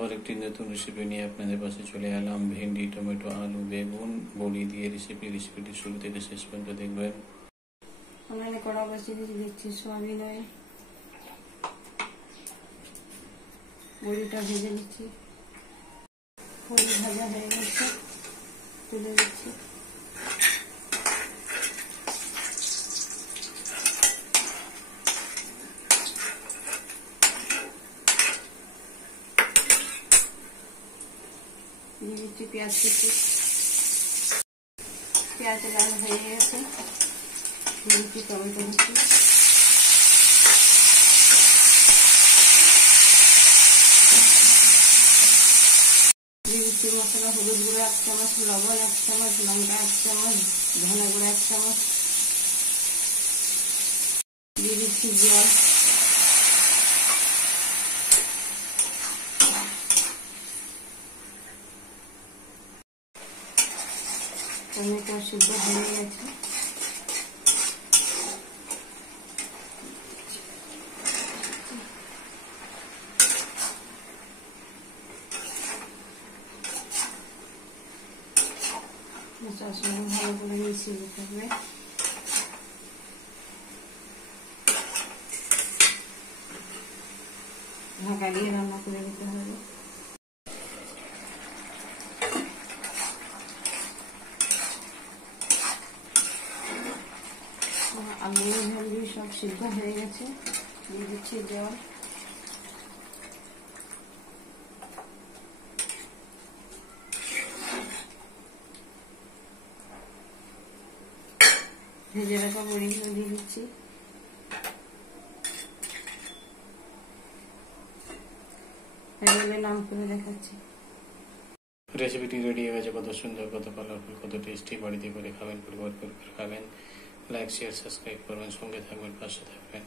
আবার একটি নতুন রেসিপি নিয়ে আপনাদের পাশে চলে এলাম। ভেন্ডি, টমেটো, আলু, বেগুন, বড়ি দিয়ে রেসিপিটি শুরু থেকে শেষ পর্যন্ত দেখবেন। আমরা কড়া বসিয়ে দিচ্ছি সয়াবিন অয়েল, বড়িটা ভেজে নিচ্ছি। বড়ি ভাজা হয়ে গেছে, তুলে দিচ্ছি। দিয়ে দিচ্ছি পেঁয়াজ কুচি। পেঁয়াজ লাল হয়ে গেছে, দিয়ে দিচ্ছি টমেটো কুচি। দিয়ে দিচ্ছি মশলা, হলুদ গুঁড়ো 1 চামচ, লবণ 1 চামচ, লঙ্কা 1 চামচ, ধনে গুঁড়ো 1 চামচ। দিয়ে দিচ্ছি জল। টমেটো সিদ্ধ হয়ে গেছে, মশলার সঙ্গে ভালো করে মিশিয়ে দিতে হবে। ঢাকা দিয়ে রান্না করে দিতে হবে। আলু ভেন্ডি সব সিদ্ধ হয়ে গেছে, দিয়ে দিচ্ছি জল। ভেজে রাখা বড়িগুলো দিয়ে দিচ্ছি। এগুলো নাম করে দেখাচ্ছি। রেসিপিটি রেডি হয়ে গেছে। কত সুন্দর, কত কালারফুল, কত টেস্টি। বাড়িতে করে খাবেন, পরিবার করে খাবেন। লাইক, শেয়ার, সাবস্ক্রাইব করবেন, সঙ্গে থাকবেন, পাশে থাকবেন।